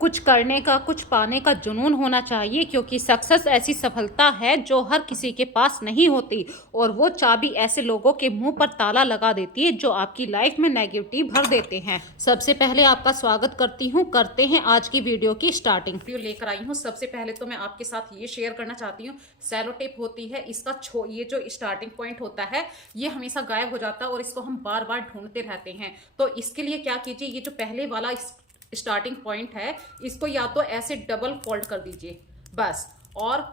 कुछ करने का, कुछ पाने का जुनून होना चाहिए, क्योंकि सक्सेस ऐसी सफलता है जो हर किसी के पास नहीं होती, और वो चाबी ऐसे लोगों के मुंह पर ताला लगा देती है जो आपकी लाइफ में नेगेटिव भर देते हैं। सबसे पहले आपका स्वागत करती हूँ, करते हैं आज की वीडियो की स्टार्टिंग। वीडियो लेकर आई हूँ। सबसे पहले तो मैं आपके साथ ये शेयर करना चाहती हूँ, सेलो टेप होती है, इसका ये जो स्टार्टिंग पॉइंट होता है ये हमेशा गायब हो जाता है और इसको हम बार बार ढूंढते रहते हैं। तो इसके लिए क्या कीजिए, ये जो पहले वाला स्टार्टिंग पॉइंट है इसको या तो ऐसे डबल फोल्ड कर दीजिए बस, और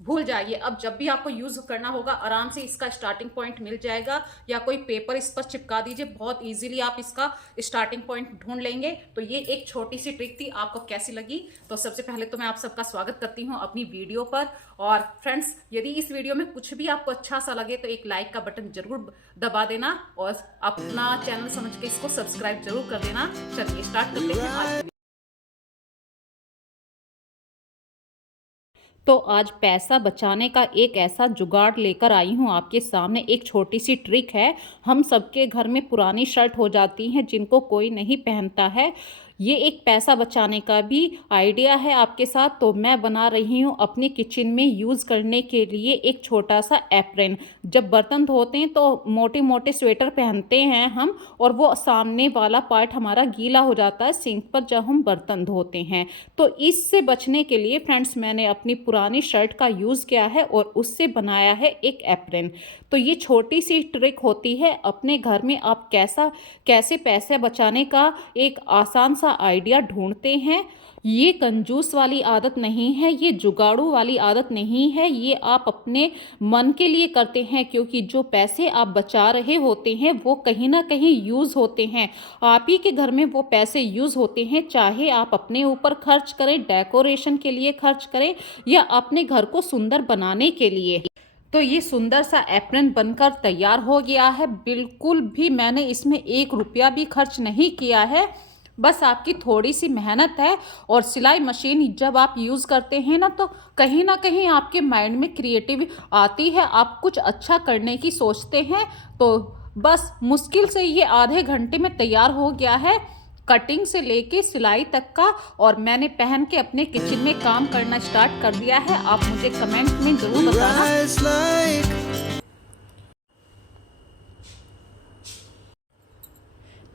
भूल जाइए। अब जब भी आपको यूज करना होगा आराम से इसका स्टार्टिंग पॉइंट मिल जाएगा, या कोई पेपर इस पर चिपका दीजिए, बहुत इजीली आप इसका स्टार्टिंग पॉइंट ढूंढ लेंगे। तो ये एक छोटी सी ट्रिक थी, आपको कैसी लगी? तो सबसे पहले तो मैं आप सबका स्वागत करती हूँ अपनी वीडियो पर। और फ्रेंड्स, यदि इस वीडियो में कुछ भी आपको अच्छा सा लगे तो एक लाइक का बटन जरूर दबा देना और अपना चैनल समझ के इसको सब्सक्राइब जरूर कर देना। चलिए स्टार्ट करते हैं आज। तो आज पैसा बचाने का एक ऐसा जुगाड़ लेकर आई हूँ आपके सामने। एक छोटी सी ट्रिक है। हम सबके घर में पुरानी शर्ट हो जाती हैं जिनको कोई नहीं पहनता है। ये एक पैसा बचाने का भी आइडिया है आपके साथ। तो मैं बना रही हूँ अपने किचन में यूज़ करने के लिए एक छोटा सा एप्रन। जब बर्तन धोते हैं तो मोटे मोटे स्वेटर पहनते हैं हम, और वो सामने वाला पार्ट हमारा गीला हो जाता है सिंक पर जब हम बर्तन धोते हैं। तो इससे बचने के लिए फ्रेंड्स मैंने अपनी पुरानी शर्ट का यूज़ किया है और उससे बनाया है एक एप्रन। तो ये छोटी सी ट्रिक होती है, अपने घर में आप कैसे पैसे बचाने का एक आसान सा आइडिया ढूंढते हैं। ये कंजूस वाली आदत नहीं है, ये जुगाड़ू वाली आदत नहीं है, ये आप अपने मन के लिए करते हैं, क्योंकि जो पैसे आप बचा रहे होते हैं वो कहीं ना कहीं यूज़ होते हैं। आप ही के घर में वो पैसे यूज़ होते हैं, चाहे आप अपने ऊपर खर्च करें, डेकोरेशन के लिए खर्च करें, या अपने घर को सुंदर बनाने के लिए। तो ये सुंदर सा एप्रन बनकर तैयार हो गया है। बिल्कुल भी मैंने इसमें 1 रुपया भी खर्च नहीं किया है, बस आपकी थोड़ी सी मेहनत है। और सिलाई मशीन जब आप यूज़ करते हैं ना, तो कहीं ना कहीं आपके माइंड में क्रिएटिव आती है, आप कुछ अच्छा करने की सोचते हैं। तो बस मुश्किल से ये आधे घंटे में तैयार हो गया है, कटिंग से लेके सिलाई तक का। और मैंने पहन के अपने किचन में काम करना स्टार्ट कर दिया है। आप मुझे कमेंट में जरूर बताना।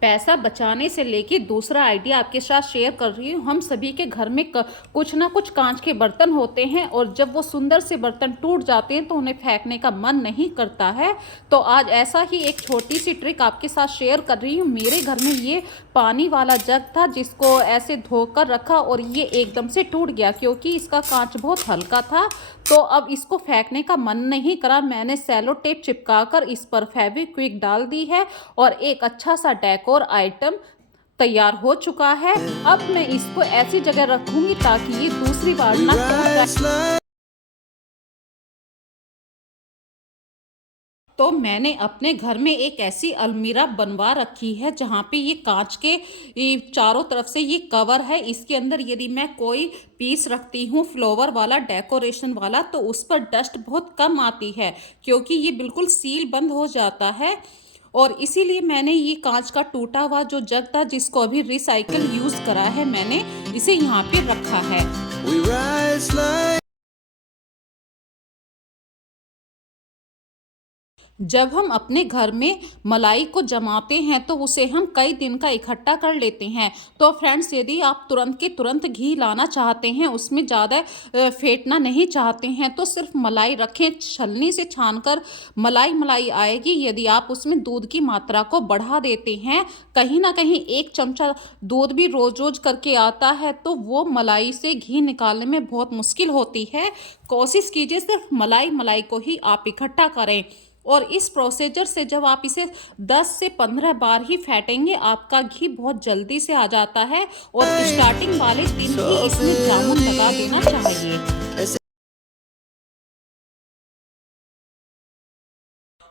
पैसा बचाने से लेके दूसरा आइडिया आपके साथ शेयर कर रही हूँ। हम सभी के घर में कुछ ना कुछ कांच के बर्तन होते हैं, और जब वो सुंदर से बर्तन टूट जाते हैं तो उन्हें फेंकने का मन नहीं करता है। तो आज ऐसा ही एक छोटी सी ट्रिक आपके साथ शेयर कर रही हूँ। मेरे घर में ये पानी वाला जग था जिसको ऐसे धोकर रखा, और ये एकदम से टूट गया क्योंकि इसका कांच बहुत हल्का था। तो अब इसको फेंकने का मन नहीं करा, मैंने सेलो टेप चिपकाकर इस पर फेविक्विक डाल दी है, और एक अच्छा सा डेकोर आइटम तैयार हो चुका है। अब मैं इसको ऐसी जगह रखूंगी ताकि ये दूसरी बार ना टूट जाए। तो मैंने अपने घर में एक ऐसी अलमीरा बनवा रखी है जहाँ पे ये कांच के चारों तरफ से ये कवर है। इसके अंदर यदि मैं कोई पीस रखती हूँ फ्लावर वाला, डेकोरेशन वाला, तो उस पर डस्ट बहुत कम आती है, क्योंकि ये बिल्कुल सील बंद हो जाता है। और इसीलिए मैंने ये कांच का टूटा हुआ जो जग था जिसको अभी रिसाइकल यूज करा है, मैंने इसे यहाँ पे रखा है। जब हम अपने घर में मलाई को जमाते हैं तो उसे हम कई दिन का इकट्ठा कर लेते हैं। तो फ्रेंड्स, यदि आप तुरंत के तुरंत घी लाना चाहते हैं, उसमें ज़्यादा फेंटना नहीं चाहते हैं, तो सिर्फ मलाई रखें, छलनी से छानकर मलाई मलाई आएगी। यदि आप उसमें दूध की मात्रा को बढ़ा देते हैं, कहीं ना कहीं 1 चमचा दूध भी रोज रोज करके आता है, तो वो मलाई से घी निकालने में बहुत मुश्किल होती है। कोशिश कीजिए सिर्फ मलाई मलाई को ही आप इकट्ठा करें, और इस प्रोसीजर से जब आप इसे 10 से 15 बार ही फेंटेंगे, आपका घी बहुत जल्दी से आ जाता है। और स्टार्टिंग वाले दिन ही इसमें जामुन लगा देना चाहिए।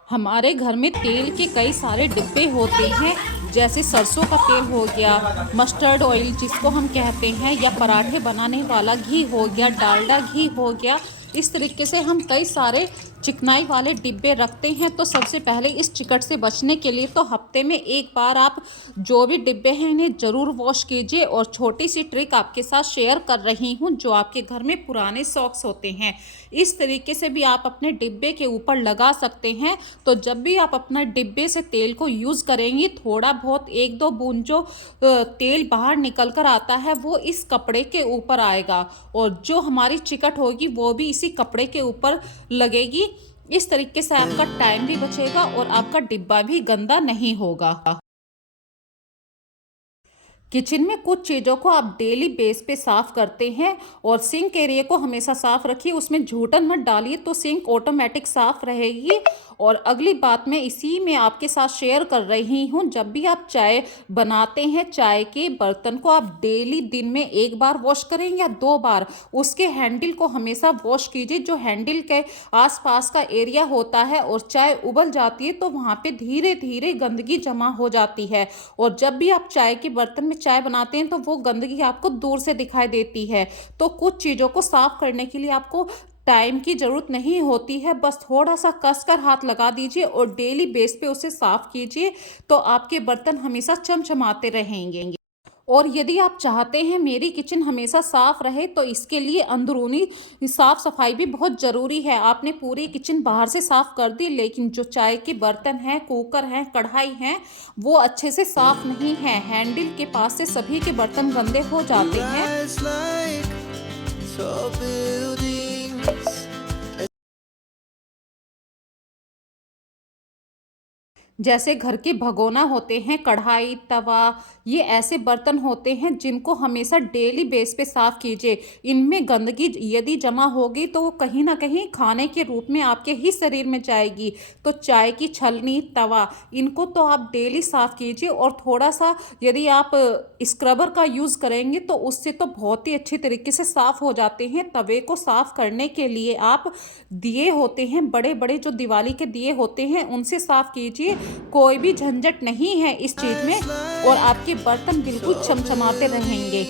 हमारे घर में तेल के कई सारे डिब्बे होते हैं, जैसे सरसों का तेल हो गया, मस्टर्ड ऑयल जिसको हम कहते हैं, या पराठे बनाने वाला घी हो गया, डालडा घी हो गया। इस तरीके से हम कई सारे चिकनाई वाले डिब्बे रखते हैं तो सबसे पहले इस चिकट से बचने के लिए तो हफ्ते में एक बार आप जो भी डिब्बे हैं इन्हें ज़रूर वॉश कीजिए। और छोटी सी ट्रिक आपके साथ शेयर कर रही हूँ, जो आपके घर में पुराने सॉक्स होते हैं इस तरीके से भी आप अपने डिब्बे के ऊपर लगा सकते हैं। तो जब भी आप अपना डिब्बे से तेल को यूज़ करेंगी, थोड़ा बहुत एक दो बूंद जो तेल बाहर निकल कर आता है वो इस कपड़े के ऊपर आएगा और जो हमारी चिकट होगी वो भी इसी कपड़े के ऊपर लगेगी। इस तरीके से आपका टाइम भी बचेगा और आपका डिब्बा भी गंदा नहीं होगा। किचन में कुछ चीज़ों को आप डेली बेस पे साफ़ करते हैं और सिंक एरिया को हमेशा साफ़ रखिए, उसमें झूठन मत डालिए तो सिंक ऑटोमेटिक साफ़ रहेगी। और अगली बात मैं इसी में आपके साथ शेयर कर रही हूँ, जब भी आप चाय बनाते हैं चाय के बर्तन को आप डेली दिन में एक बार वॉश करें या 2 बार, उसके हैंडल को हमेशा वॉश कीजिए। जो हैंडल के आसपास का एरिया होता है और चाय उबल जाती है तो वहाँ पे धीरे धीरे गंदगी जमा हो जाती है और जब भी आप चाय के बर्तन में चाय बनाते हैं तो वो गंदगी आपको दूर से दिखाई देती है। तो कुछ चीज़ों को साफ करने के लिए आपको टाइम की ज़रूरत नहीं होती है, बस थोड़ा-सा कसकर हाथ लगा दीजिए और डेली बेस पे उसे साफ कीजिए, तो आपके बर्तन हमेशा चमचमाते रहेंगे। और यदि आप चाहते हैं मेरी किचन हमेशा साफ रहे तो इसके लिए अंदरूनी साफ सफाई भी बहुत ज़रूरी है। आपने पूरी किचन बाहर से साफ कर दी लेकिन जो चाय के बर्तन हैं, कुकर हैं, कढ़ाई हैं, वो अच्छे से साफ नहीं है। हैंडल के पास से सभी के बर्तन गंदे हो जाते हैं। जैसे घर के भगोना होते हैं, कढ़ाई, तवा, ये ऐसे बर्तन होते हैं जिनको हमेशा डेली बेस पे साफ़ कीजिए। इनमें गंदगी यदि जमा होगी तो वो कहीं न कहीं खाने के रूप में आपके ही शरीर में जाएगी। तो चाय की छलनी, तवा, इनको तो आप डेली साफ़ कीजिए और थोड़ा-सा यदि आप स्क्रबर का यूज़ करेंगे तो उससे तो बहुत ही अच्छी तरीके से साफ़ हो जाते हैं। तवे को साफ़ करने के लिए आप दिए होते हैं, बड़े-बड़े जो दिवाली के दिए होते हैं, उनसे साफ़ कीजिए। कोई भी झंझट नहीं है इस चीज़ में और आपके बर्तन बिल्कुल चमचमाते रहेंगे।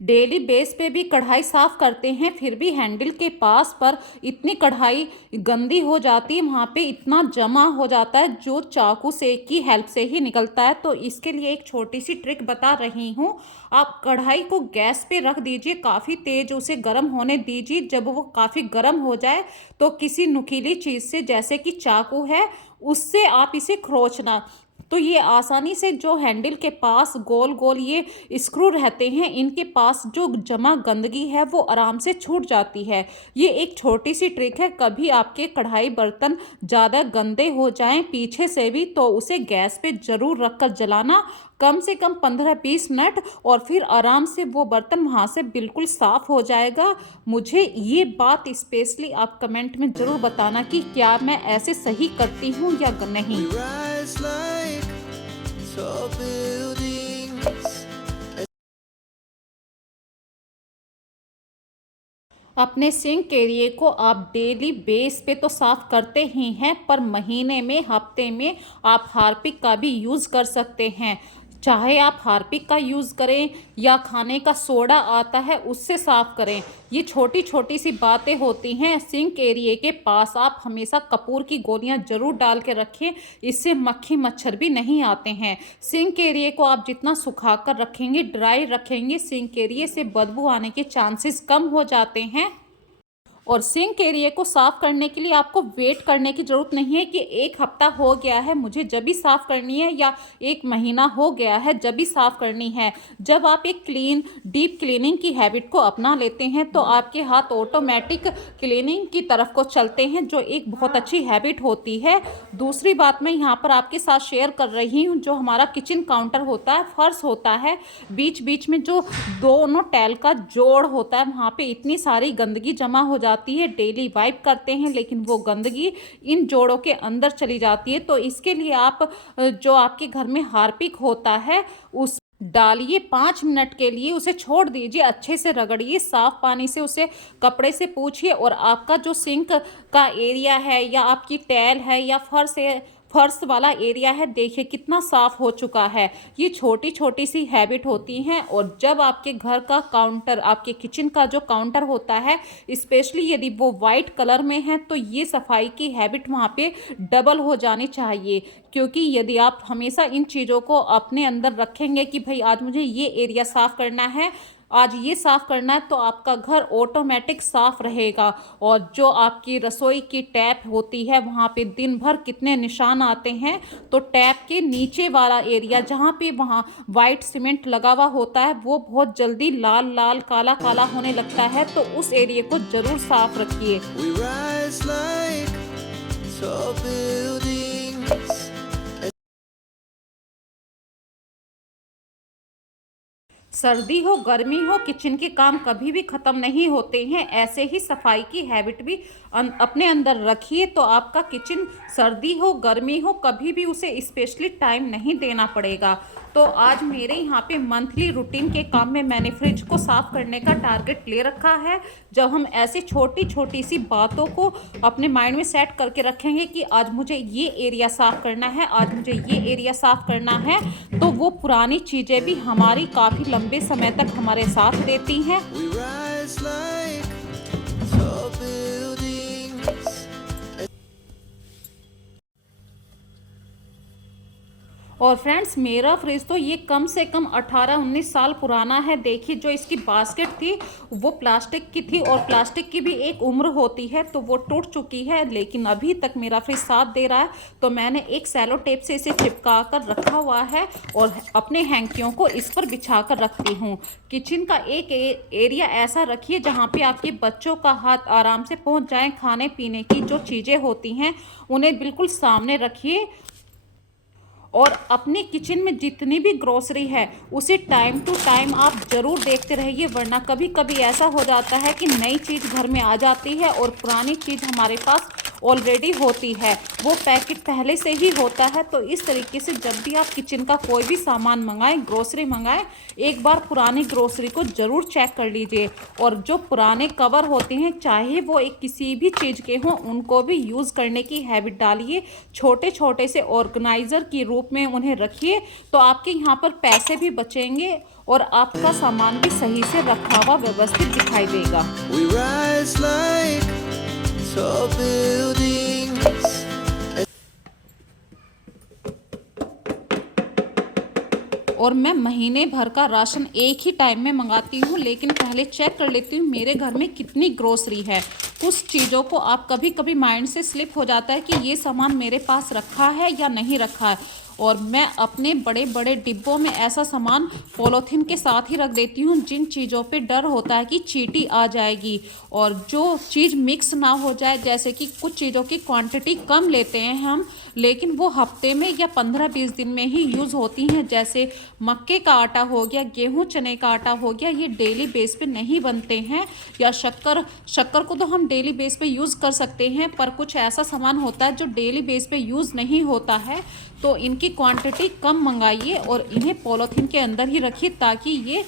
डेली बेस पे भी कढ़ाई साफ करते हैं फिर भी हैंडल के पास पर इतनी कढ़ाई गंदी हो जाती है, वहाँ पे इतना जमा हो जाता है जो चाकू से की हेल्प से ही निकलता है। तो इसके लिए एक छोटी सी ट्रिक बता रही हूँ। आप कढ़ाई को गैस पे रख दीजिए, काफ़ी तेज उसे गर्म होने दीजिए। जब वो काफ़ी गर्म हो जाए तो किसी नुकीली चीज़ से, जैसे कि चाकू है, उससे आप इसे खरोंचना, तो ये आसानी से जो हैंडल के पास गोल गोल ये स्क्रू रहते हैं, इनके पास जो जमा गंदगी है वो आराम से छूट जाती है। ये एक छोटी सी ट्रिक है। कभी आपके कढ़ाई बर्तन ज़्यादा गंदे हो जाएं पीछे से भी तो उसे गैस पे ज़रूर रख कर जलाना, कम से कम 15-20 मिनट, और फिर आराम से वो बर्तन वहाँ से बिल्कुल साफ़ हो जाएगा। मुझे ये बात स्पेशली आप कमेंट में ज़रूर बताना कि क्या मैं ऐसे सही करती हूँ या नहीं। अपने सिंक एरिया को आप डेली बेस पे तो साफ करते ही हैं, पर महीने में, हफ्ते में आप हार्पिक का भी यूज़ कर सकते हैं। चाहे आप हार्पिक का यूज़ करें या खाने का सोडा आता है उससे साफ करें। ये छोटी छोटी सी बातें होती हैं। सिंक एरिया के पास आप हमेशा कपूर की गोलियां ज़रूर डाल के रखें, इससे मक्खी मच्छर भी नहीं आते हैं। सिंक एरिया को आप जितना सुखा कर रखेंगे, ड्राई रखेंगे, सिंक एरिया से बदबू आने के चांसेस कम हो जाते हैं। और सिंक एरिया को साफ करने के लिए आपको वेट करने की ज़रूरत नहीं है कि 1 हफ्ता हो गया है मुझे जब भी साफ़ करनी है, या 1 महीना हो गया है जब भी साफ़ करनी है। जब आप एक डीप क्लीनिंग की हैबिट को अपना लेते हैं तो आपके हाथ ऑटोमेटिक क्लीनिंग की तरफ को चलते हैं, जो एक बहुत अच्छी हैबिट होती है। दूसरी बात मैं यहाँ पर आपके साथ शेयर कर रही हूँ, जो हमारा किचन काउंटर होता है, फर्श होता है, बीच बीच में जो दोनों टाइल का जोड़ होता है, वहाँ पे इतनी सारी गंदगी जमा हो जाती है। डेली वाइप करते हैं लेकिन वो गंदगी इन जोड़ों के अंदर चली जाती है। तो इसके लिए आप जो आपके घर में हार्पिक होता है उस डालिए, 5 मिनट के लिए उसे छोड़ दीजिए, अच्छे से रगड़िए, साफ पानी से उसे कपड़े से पोंछिए और आपका जो सिंक का एरिया है या आपकी टाइल है या फर्श है, फर्श वाला एरिया है, देखिए कितना साफ हो चुका है। ये छोटी छोटी सी हैबिट होती हैं, और जब आपके घर का काउंटर, आपके किचन का जो काउंटर होता है, स्पेशली यदि वो वाइट कलर में है, तो ये सफाई की हैबिट वहाँ पे डबल हो जानी चाहिए। क्योंकि यदि आप हमेशा इन चीज़ों को अपने अंदर रखेंगे कि भाई आज मुझे ये एरिया साफ करना है, आज ये साफ करना है, तो आपका घर ऑटोमेटिक साफ रहेगा। और जो आपकी रसोई की टैप होती है, वहाँ पे दिन भर कितने निशान आते हैं, तो टैप के नीचे वाला एरिया जहाँ पे वहाँ वाइट सीमेंट लगा हुआ होता है, वो बहुत जल्दी लाल लाल काला काला होने लगता है, तो उस एरिया को जरूर साफ रखिए। We rise like tall buildings. सर्दी हो गर्मी हो, किचन के काम कभी भी ख़त्म नहीं होते हैं। ऐसे ही सफाई की हैबिट भी अपने अंदर रखिए, तो आपका किचन सर्दी हो गर्मी हो कभी भी उसे स्पेशली टाइम नहीं देना पड़ेगा। तो आज मेरे यहाँ पे मंथली रूटीन के काम में मैंने फ्रिज को साफ़ करने का टारगेट ले रखा है। जब हम ऐसी छोटी छोटी सी बातों को अपने माइंड में सेट करके रखेंगे कि आज मुझे ये एरिया साफ़ करना है, आज मुझे ये एरिया साफ़ करना है, तो वो पुरानी चीज़ें भी हमारी काफ़ी लंबे समय तक हमारे साथ देती हैं। We rise like tall buildings. और फ्रेंड्स, मेरा फ्रिज तो ये कम से कम 18-19 साल पुराना है। देखिए, जो इसकी बास्केट थी वो प्लास्टिक की थी, और प्लास्टिक की भी एक उम्र होती है, तो वो टूट चुकी है, लेकिन अभी तक मेरा फ्रिज साथ दे रहा है। तो मैंने एक सेलो टेप से इसे चिपका कर रखा हुआ है, और अपने हैंकियों को इस पर बिछा कर रखती हूँ। किचन का एक एरिया ऐसा रखिए जहाँ पे आपके बच्चों का हाथ आराम से पहुँच जाए। खाने पीने की जो चीज़ें होती हैं उन्हें बिल्कुल सामने रखिए, और अपने किचन में जितनी भी ग्रोसरी है उसे टाइम टू टाइम आप ज़रूर देखते रहिए, वरना कभी कभी ऐसा हो जाता है कि नई चीज़ घर में आ जाती है और पुरानी चीज़ हमारे पास ऑलरेडी होती है, वो पैकेट पहले से ही होता है। तो इस तरीके से जब भी आप किचन का कोई भी सामान मंगाएं, ग्रोसरी मंगाएं, एक बार पुरानी ग्रोसरी को ज़रूर चेक कर लीजिए। और जो पुराने कवर होते हैं, चाहे वो एक किसी भी चीज़ के हों, उनको भी यूज़ करने की हैबिट डालिए। छोटे छोटे से ऑर्गेनाइज़र के रूप में उन्हें रखिए, तो आपके यहाँ पर पैसे भी बचेंगे और आपका सामान भी सही से रखा हुआ व्यवस्थित दिखाई देगा। We rise like tall buildings. और मैं महीने भर का राशन एक ही टाइम में मंगाती हूँ, लेकिन पहले चेक कर लेती हूँ मेरे घर में कितनी ग्रोसरी है। कुछ चीज़ों को आप कभी कभी माइंड से स्लिप हो जाता है कि ये सामान मेरे पास रखा है या नहीं रखा है, और मैं अपने बड़े बड़े डिब्बों में ऐसा सामान पॉलीथीन के साथ ही रख देती हूँ जिन चीज़ों पे डर होता है कि चींटी आ जाएगी, और जो चीज़ मिक्स ना हो जाए। जैसे कि कुछ चीज़ों की क्वांटिटी कम लेते हैं हम, लेकिन वो हफ्ते में या 15-20 दिन में ही यूज़ होती हैं। जैसे मक्के का आटा हो गया, गेहूं चने का आटा हो गया, ये डेली बेस पे नहीं बनते हैं। या शक्कर शक्कर को तो हम डेली बेस पे यूज़ कर सकते हैं, पर कुछ ऐसा सामान होता है जो डेली बेस पे यूज़ नहीं होता है, तो इनकी क्वांटिटी कम मंगाइए और इन्हें पॉलीथीन के अंदर ही रखिए, ताकि ये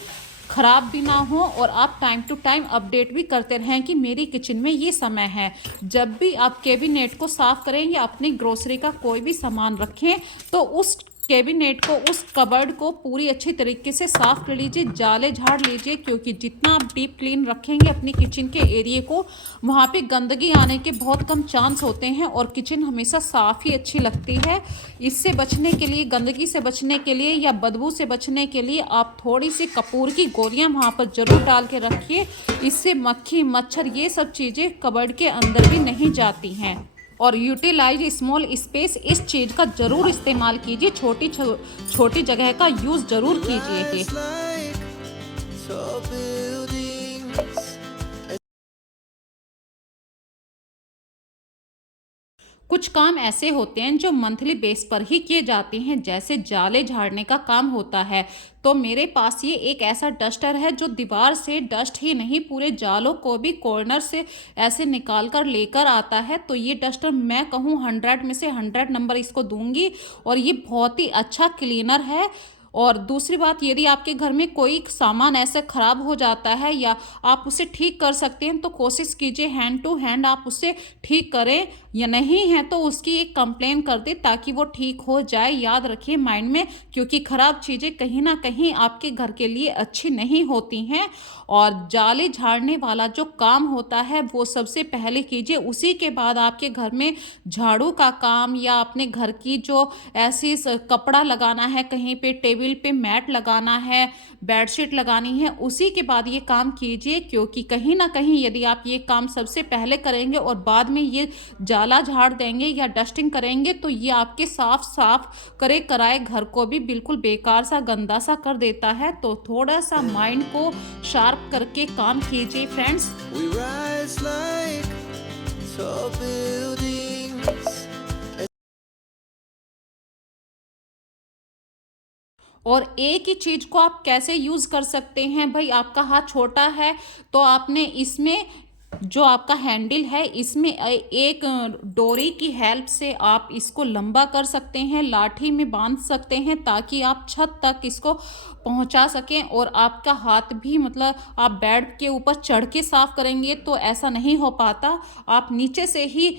ख़राब भी ना हो, और आप टाइम टू टाइम अपडेट भी करते रहें कि मेरी किचन में ये समय है। जब भी आप कैबिनेट को साफ़ करें या अपनी ग्रोसरी का कोई भी सामान रखें, तो उस कैबिनेट को, उस कबर्ड को पूरी अच्छी तरीके से साफ़ कर लीजिए, जाले झाड़ लीजिए, क्योंकि जितना आप डीप क्लीन रखेंगे अपनी किचन के एरिए को, वहाँ पे गंदगी आने के बहुत कम चांस होते हैं, और किचन हमेशा साफ़ ही अच्छी लगती है। इससे बचने के लिए, गंदगी से बचने के लिए या बदबू से बचने के लिए, आप थोड़ी सी कपूर की गोलियाँ वहाँ पर ज़रूर डाल के रखिए। इससे मक्खी मच्छर ये सब चीज़ें कबर्ड के अंदर भी नहीं जाती हैं। और यूटिलाइज स्मॉल स्पेस, इस चीज़ का ज़रूर इस्तेमाल कीजिए, छोटी जगह का यूज़ ज़रूर कीजिए। Rise like tall buildings. कुछ काम ऐसे होते हैं जो मंथली बेस पर ही किए जाते हैं, जैसे जाले झाड़ने का काम होता है। तो मेरे पास ये एक ऐसा डस्टर है जो दीवार से डस्ट ही नहीं, पूरे जालों को भी कॉर्नर से ऐसे निकाल कर लेकर आता है। तो ये डस्टर मैं कहूँ 100 में से 100 नंबर इसको दूंगी, और ये बहुत ही अच्छा क्लीनर है। और दूसरी बात, यदि आपके घर में कोई सामान ऐसे ख़राब हो जाता है या आप उसे ठीक कर सकते हैं तो कोशिश कीजिए हैंड टू हैंड आप उसे ठीक करें, या नहीं है तो उसकी एक कंप्लेन कर दें ताकि वो ठीक हो जाए। याद रखिए माइंड में, क्योंकि ख़राब चीज़ें कहीं ना कहीं आपके घर के लिए अच्छी नहीं होती हैं। और जाले झाड़ने वाला जो काम होता है वो सबसे पहले कीजिए, उसी के बाद आपके घर में झाड़ू का काम या अपने घर की जो ऐसी कपड़ा लगाना है, कहीं पे टेबल पे मैट लगाना है, बेडशीट लगानी है, उसी के बाद ये काम कीजिए। क्योंकि कहीं ना कहीं यदि आप ये काम सबसे पहले करेंगे और बाद में ये जाला झाड़ देंगे या डस्टिंग करेंगे तो ये आपके साफ साफ करे कराए घर को भी बिल्कुल बेकार सा गंदा सा कर देता है। तो थोड़ा सा माइंड को शार्प करके काम कीजिए friends. We rise like tall buildings. और एक ही चीज़ को आप कैसे यूज़ कर सकते हैं भाई, आपका हाथ छोटा है तो आपने इसमें जो आपका हैंडल है इसमें एक डोरी की हेल्प से आप इसको लंबा कर सकते हैं, लाठी में बांध सकते हैं ताकि आप छत तक इसको पहुंचा सकें। और आपका हाथ भी मतलब आप बेड के ऊपर चढ़ के साफ करेंगे तो ऐसा नहीं हो पाता, आप नीचे से ही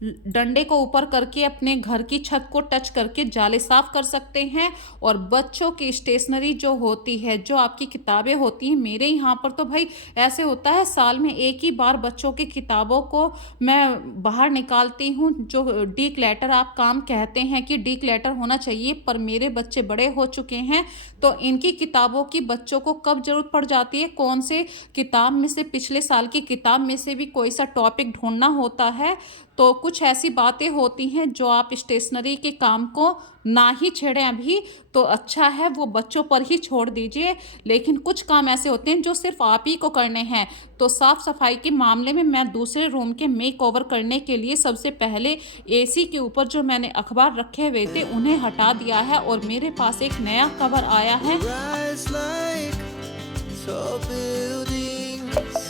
डंडे को ऊपर करके अपने घर की छत को टच करके जाले साफ कर सकते हैं। और बच्चों की स्टेशनरी जो होती है, जो आपकी किताबें होती हैं, मेरे यहाँ पर तो भाई ऐसे होता है साल में एक ही बार बच्चों की किताबों को मैं बाहर निकालती हूँ। जो डिक्लटर आप काम कहते हैं कि डिक्लटर होना चाहिए, पर मेरे बच्चे बड़े हो चुके हैं तो इनकी किताबों की बच्चों को कब जरूरत पड़ जाती है, कौन से किताब में से, पिछले साल की किताब में से भी कोई सा टॉपिक ढूंढना होता है। तो कुछ ऐसी बातें होती हैं जो आप स्टेशनरी के काम को ना ही छेड़ें अभी तो अच्छा है, वो बच्चों पर ही छोड़ दीजिए। लेकिन कुछ काम ऐसे होते हैं जो सिर्फ आप ही को करने हैं। तो साफ सफाई के मामले में मैं दूसरे रूम के मेक ओवर करने के लिए सबसे पहले एसी के ऊपर जो मैंने अखबार रखे हुए थे उन्हें हटा दिया है और मेरे पास एक नया कवर आया है। Rise like tall buildings.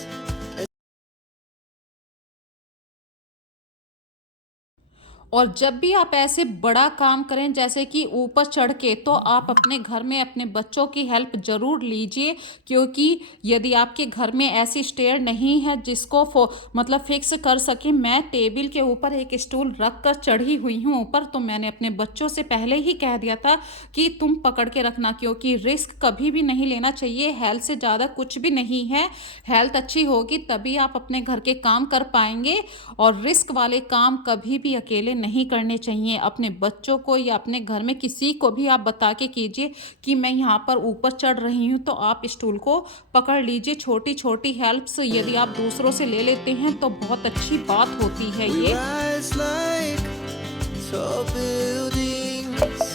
और जब भी आप ऐसे बड़ा काम करें जैसे कि ऊपर चढ़ के, तो आप अपने घर में अपने बच्चों की हेल्प ज़रूर लीजिए। क्योंकि यदि आपके घर में ऐसी स्टेयर नहीं है जिसको मतलब फिक्स कर सके, मैं टेबल के ऊपर एक स्टूल रख कर चढ़ी हुई हूँ ऊपर, तो मैंने अपने बच्चों से पहले ही कह दिया था कि तुम पकड़ के रखना, क्योंकि रिस्क कभी भी नहीं लेना चाहिए। हेल्थ से ज़्यादा कुछ भी नहीं है, हेल्थ अच्छी होगी तभी आप अपने घर के काम कर पाएंगे। और रिस्क वाले काम कभी भी अकेले नहीं करने चाहिए। अपने बच्चों को या अपने घर में किसी को भी आप बता के कीजिए कि मैं यहाँ पर ऊपर चढ़ रही हूँ तो आप स्टूल को पकड़ लीजिए। छोटी छोटी हेल्प्स यदि आप दूसरों से ले लेते हैं तो बहुत अच्छी बात होती है We ये। rise like tall buildings.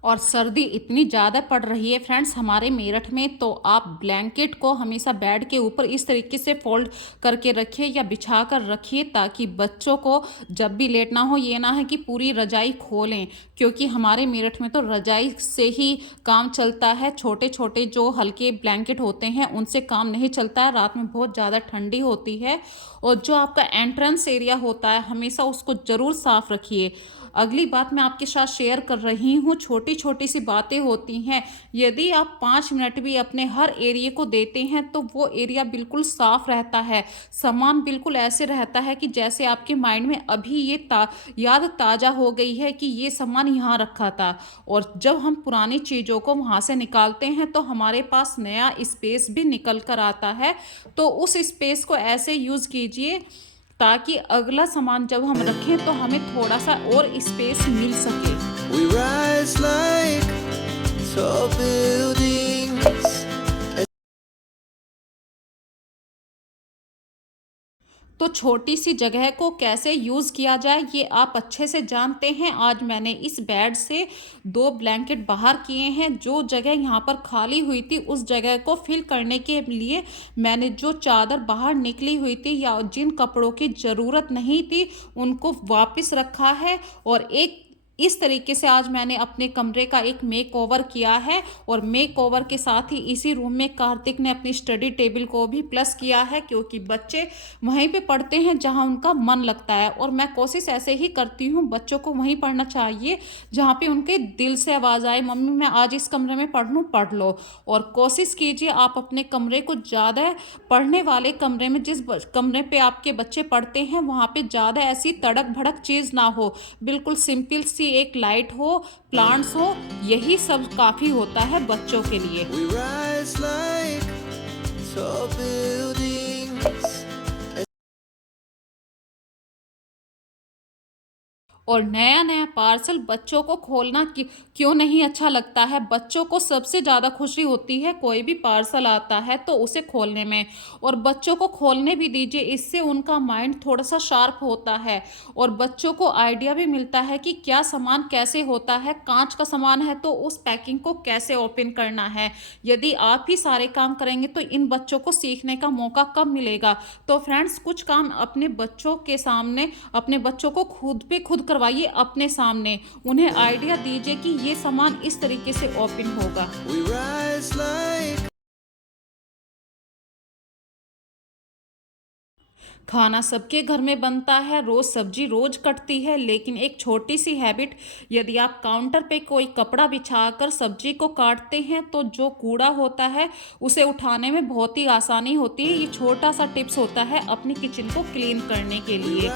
और सर्दी इतनी ज़्यादा पड़ रही है फ्रेंड्स हमारे मेरठ में, तो आप ब्लैंकेट को हमेशा बेड के ऊपर इस तरीके से फोल्ड करके रखिए या बिछा कर रखिए ताकि बच्चों को जब भी लेटना हो ये ना है कि पूरी रजाई खोलें। क्योंकि हमारे मेरठ में तो रजाई से ही काम चलता है, छोटे छोटे जो हल्के ब्लैंकेट होते हैं उनसे काम नहीं चलता है, रात में बहुत ज़्यादा ठंडी होती है। और जो आपका एंट्रेंस एरिया होता है हमेशा उसको ज़रूर साफ़ रखिए। अगली बात मैं आपके साथ शेयर कर रही हूँ, छोटी छोटी सी बातें होती हैं, यदि आप 5 मिनट भी अपने हर एरिया को देते हैं तो वो एरिया बिल्कुल साफ रहता है, सामान बिल्कुल ऐसे रहता है कि जैसे आपके माइंड में अभी ये याद ताज़ा हो गई है कि ये सामान यहाँ रखा था। और जब हम पुरानी चीज़ों को वहाँ से निकालते हैं तो हमारे पास नया स्पेस भी निकल कर आता है। तो उस स्पेस को ऐसे यूज़ कीजिए ताकि अगला सामान जब हम रखें तो हमें थोड़ा सा और स्पेस मिल सके। We rise like tall buildings. तो छोटी सी जगह को कैसे यूज़ किया जाए ये आप अच्छे से जानते हैं। आज मैंने इस बेड से 2 ब्लैंकेट बाहर किए हैं। जो जगह यहाँ पर खाली हुई थी उस जगह को फिल करने के लिए मैंने जो चादर बाहर निकली हुई थी या जिन कपड़ों की ज़रूरत नहीं थी उनको वापस रखा है। और एक इस तरीके से आज मैंने अपने कमरे का एक मेकओवर किया है और मेकओवर के साथ ही इसी रूम में कार्तिक ने अपनी स्टडी टेबल को भी प्लस किया है, क्योंकि बच्चे वहीं पे पढ़ते हैं जहां उनका मन लगता है। और मैं कोशिश ऐसे ही करती हूँ, बच्चों को वहीं पढ़ना चाहिए जहाँ पे उनके दिल से आवाज़ आए, मम्मी मैं आज इस कमरे में पढ़ लूँ, पढ़ लो। और कोशिश कीजिए आप अपने कमरे को ज़्यादा पढ़ने वाले कमरे में, जिस कमरे पे आपके बच्चे पढ़ते हैं वहाँ पे ज़्यादा ऐसी तड़क भड़क चीज़ ना हो, बिल्कुल सिंपल सी एक लाइट हो, प्लांट्स हो, यही सब काफ़ी होता है बच्चों के लिए। We rise like tall buildings. और नया नया पार्सल बच्चों को खोलना क्यों नहीं अच्छा लगता है। बच्चों को सबसे ज़्यादा खुशी होती है कोई भी पार्सल आता है तो उसे खोलने में, और बच्चों को खोलने भी दीजिए, इससे उनका माइंड थोड़ा सा शार्प होता है और बच्चों को आइडिया भी मिलता है कि क्या सामान कैसे होता है। कांच का सामान है तो उस पैकिंग को कैसे ओपन करना है। यदि आप ही सारे काम करेंगे तो इन बच्चों को सीखने का मौका कब मिलेगा। तो फ्रेंड्स, कुछ काम अपने बच्चों के सामने, अपने बच्चों को खुद पे खुद करवाइए अपने सामने, उन्हें आइडिया दीजिए कि ये सामान इस तरीके से ओपन होगा। We rise like खाना सबके घर में बनता है, रोज़ सब्जी रोज़ कटती है, लेकिन एक छोटी सी हैबिट, यदि आप काउंटर पे कोई कपड़ा बिछाकर सब्जी को काटते हैं तो जो कूड़ा होता है उसे उठाने में बहुत ही आसानी होती है। ये छोटा सा टिप्स होता है अपनी किचन को क्लीन करने के लिए।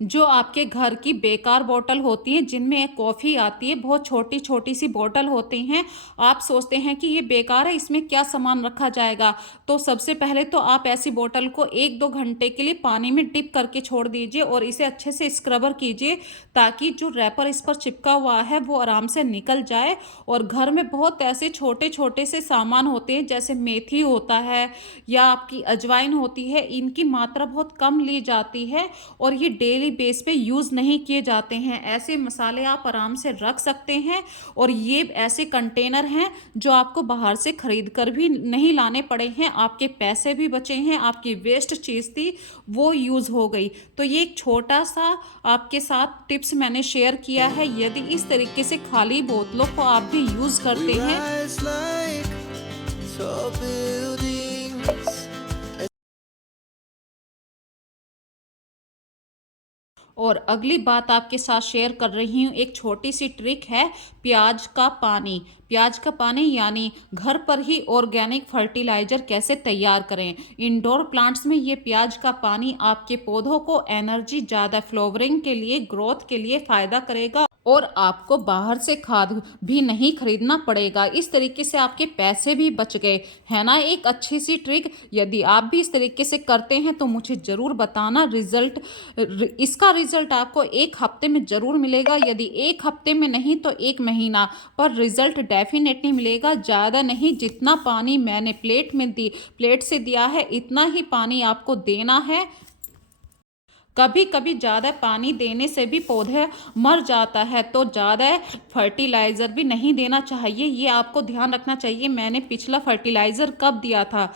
जो आपके घर की बेकार बॉटल होती हैं, जिनमें कॉफ़ी आती है, बहुत छोटी-छोटी सी बॉटल होती हैं, आप सोचते हैं कि ये बेकार है, इसमें क्या सामान रखा जाएगा? तो सबसे पहले तो आप ऐसी बॉटल को 1-2 घंटे के लिए पानी में डिप करके छोड़ दीजिए और इसे अच्छे से स्क्रबर कीजिए, ताकि जो रैपर इस पर चिपका हुआ है, वो आराम से निकल जाए। और घर में बहुत ऐसे छोटे-छोटे से सामान होते हैं, जैसे मेथी होता है या आपकी अजवाइन होती है, इनकी मात्रा बहुत कम ली जाती है और ये डेली बेस पे यूज़ नहीं किए जाते हैं। ऐसे मसाले आप आराम से रख सकते हैं और ये ऐसे कंटेनर हैं जो आपको बाहर से खरीद कर भी नहीं लाने पड़े हैं, आपके पैसे भी बचे हैं, आपकी वेस्ट चीज़ थी वो यूज़ हो गई। तो ये एक छोटा सा आपके साथ टिप्स मैंने शेयर किया है। यदि इस तरीके से खाली बोतलों को आप भी यूज़ we करते हैं rise like tall buildings. और अगली बात आपके साथ शेयर कर रही हूँ, एक छोटी सी ट्रिक है, प्याज का पानी। प्याज का पानी यानी घर पर ही ऑर्गेनिक फर्टिलाइज़र कैसे तैयार करें। इंडोर प्लांट्स में ये प्याज का पानी आपके पौधों को एनर्जी, ज़्यादा फ्लावरिंग के लिए, ग्रोथ के लिए फ़ायदा करेगा और आपको बाहर से खाद भी नहीं खरीदना पड़ेगा। इस तरीके से आपके पैसे भी बच गए, है ना एक अच्छी सी ट्रिक। यदि आप भी इस तरीके से करते हैं तो मुझे ज़रूर बताना। इसका रिजल्ट आपको 1 हफ्ते में ज़रूर मिलेगा, यदि 1 हफ्ते में नहीं तो 1 महीना, पर रिजल्ट डेफिनेटली मिलेगा। ज़्यादा नहीं, जितना पानी मैंने प्लेट से दिया है इतना ही पानी आपको देना है। कभी कभी ज़्यादा पानी देने से भी पौधे मर जाता है, तो ज़्यादा फर्टिलाइज़र भी नहीं देना चाहिए, ये आपको ध्यान रखना चाहिए। मैंने पिछला फर्टिलाइज़र कब दिया था।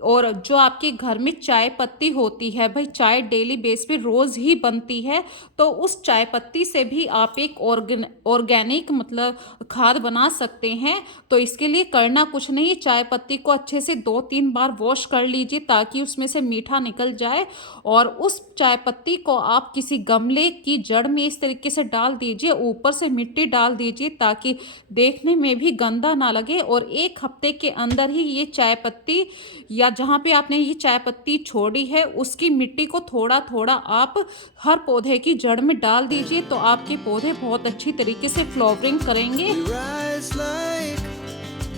और जो आपके घर में चाय पत्ती होती है, भाई चाय डेली बेस पे रोज़ ही बनती है, तो उस चाय पत्ती से भी आप एक ऑर्गेनिक मतलब खाद बना सकते हैं। तो इसके लिए करना कुछ नहीं, चाय पत्ती को अच्छे से 2-3 बार वॉश कर लीजिए ताकि उसमें से मीठा निकल जाए, और उस चाय पत्ती को आप किसी गमले की जड़ में इस तरीके से डाल दीजिए, ऊपर से मिट्टी डाल दीजिए ताकि देखने में भी गंदा ना लगे। और 1 हफ्ते के अंदर ही ये चाय पत्ती, या जहाँ पे आपने ये चाय पत्ती छोड़ी है, उसकी मिट्टी को थोड़ा थोड़ा आप हर पौधे की जड़ में डाल दीजिए, तो आपके पौधे बहुत अच्छी तरीके से फ्लावरिंग करेंगे। We rise like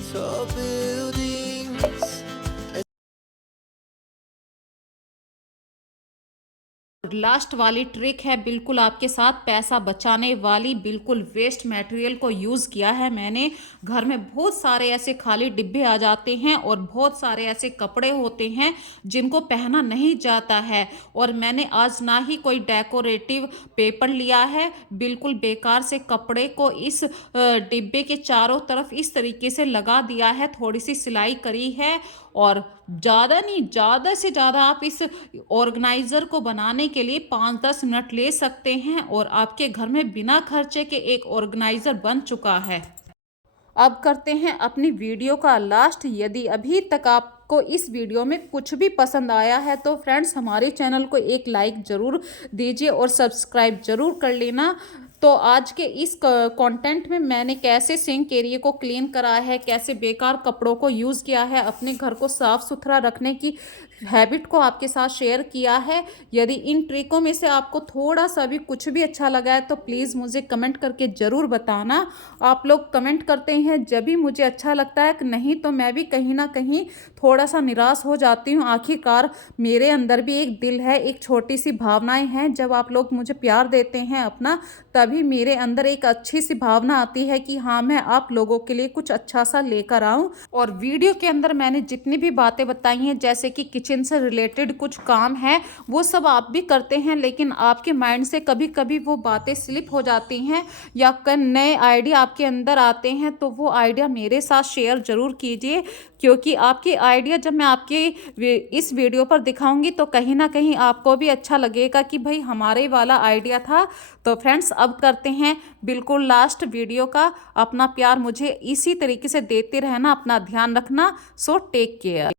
tall buildings. Last वाली ट्रिक है बिल्कुल आपके साथ पैसा बचाने वाली, बिल्कुल वेस्ट मटेरियल को यूज़ किया है मैंने। घर में बहुत सारे ऐसे खाली डिब्बे आ जाते हैं और बहुत सारे ऐसे कपड़े होते हैं जिनको पहना नहीं जाता है, और मैंने आज ना ही कोई डेकोरेटिव पेपर लिया है, बिल्कुल बेकार से कपड़े को इस डिब्बे के चारों तरफ इस तरीके से लगा दिया है, थोड़ी सी सिलाई करी है और ज़्यादा नहीं, ज़्यादा से ज़्यादा आप इस ऑर्गेनाइज़र को बनाने के लिए 5-10 मिनट ले सकते हैं और आपके घर में बिना खर्चे के एक ऑर्गेनाइज़र बन चुका है। अब करते हैं अपनी वीडियो का लास्ट। यदि अभी तक आपको इस वीडियो में कुछ भी पसंद आया है तो फ्रेंड्स हमारे चैनल को एक लाइक ज़रूर दीजिए और सब्सक्राइब ज़रूर कर लेना। तो आज के इस कंटेंट में मैंने कैसे सिंक एरिया को क्लीन करा है, कैसे बेकार कपड़ों को यूज़ किया है, अपने घर को साफ़ सुथरा रखने की हैबिट को आपके साथ शेयर किया है। यदि इन ट्रिकों में से आपको थोड़ा सा भी कुछ भी अच्छा लगा है तो प्लीज़ मुझे कमेंट करके ज़रूर बताना। आप लोग कमेंट करते हैं जब भी मुझे अच्छा लगता है, कि नहीं तो मैं भी कहीं ना कहीं थोड़ा सा निराश हो जाती हूँ। आखिरकार मेरे अंदर भी एक दिल है, एक छोटी सी भावनाएं हैं। जब आप लोग मुझे प्यार देते हैं अपना, तभी मेरे अंदर एक अच्छी सी भावना आती है कि हाँ मैं आप लोगों के लिए कुछ अच्छा सा लेकर आऊँ। और वीडियो के अंदर मैंने जितनी भी बातें बताई हैं, जैसे कि किचन से रिलेटेड कुछ काम है, वो सब आप भी करते हैं, लेकिन आपके माइंड से कभी कभी वो बातें स्लिप हो जाती हैं या नए आइडिया आपके अंदर आते हैं, तो वो आइडिया मेरे साथ शेयर ज़रूर कीजिए। क्योंकि आपके आइडिया जब मैं आपके इस वीडियो पर दिखाऊंगी तो कहीं ना कहीं आपको भी अच्छा लगेगा कि भाई हमारे वाला आइडिया था। तो फ्रेंड्स अब करते हैं बिल्कुल लास्ट वीडियो का। अपना प्यार मुझे इसी तरीके से देते रहना, अपना ध्यान रखना। So take care.